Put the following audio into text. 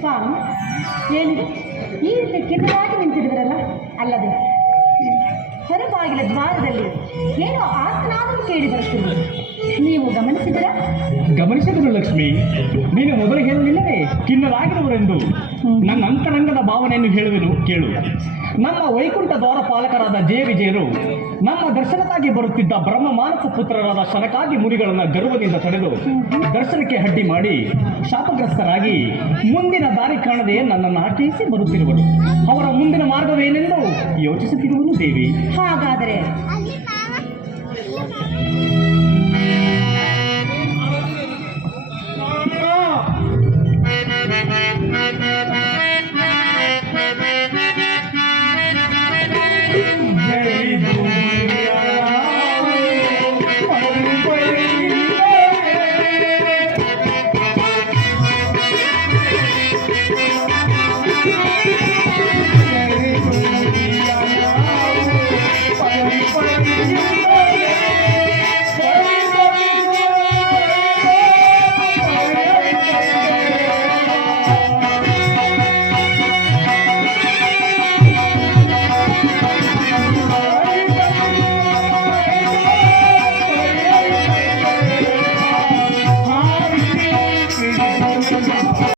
ಸ್ವಾಮಿ, ಏನಿದೆ ಈ ರೀತಿ ಕಿನ್ನರಾಗಿ ನಿಂತಿರುವರಲ್ಲ? ಅಲ್ಲದೆ ಹೊರಬಾಗಿಲ ದ್ವಾರದಲ್ಲಿ ಏನೋ ಆತ್ಮನಾದರೂ ಕೇಳಿ ಬರುತ್ತಿರುವುದು ನೀವು ಗಮನಿಸಿದರಾ? ಗಮನಿಸಿದರು ಲಕ್ಷ್ಮಿ. ನೀನು ಮೊದಲು ಹೇಳಲಿಲ್ಲವೇ ಕಿನ್ನರಾಗಿರುವರೆಂದು? ನನ್ನ ಅಂತರಂಗದ ಭಾವನೆಯನ್ನು ಹೇಳುವೆನು ಕೇಳು. ನಮ್ಮ ವೈಕುಂಠ ದ್ವಾರಪಾಲಕರಾದ ಜಯ ವಿಜಯರು ನಮ್ಮ ದರ್ಶನಕ್ಕಾಗಿ ಬರುತ್ತಿದ್ದ ಬ್ರಹ್ಮ ಮಾನಸ ಪುತ್ರರಾದ ಶನಕಾದಿ ಮುನಿಗಳನ್ನು ಗರ್ವದಿಂದ ತಡೆದು ದರ್ಶನಕ್ಕೆ ಅಡ್ಡಿ ಮಾಡಿ ಶಾಪಗ್ರಸ್ತರಾಗಿ ಮುಂದಿನ ದಾರಿ ಕಾಣದೆ ನನ್ನನ್ನು ಆಟೈಸಿ ಬರುತ್ತಿರುವರು. ಅವರ ಮುಂದಿನ ಮಾರ್ಗವೇನೆಂದು ಯೋಚಿಸುತ್ತಿರುವನು ದೇವಿ. ಹಾಗಾದರೆ Bye.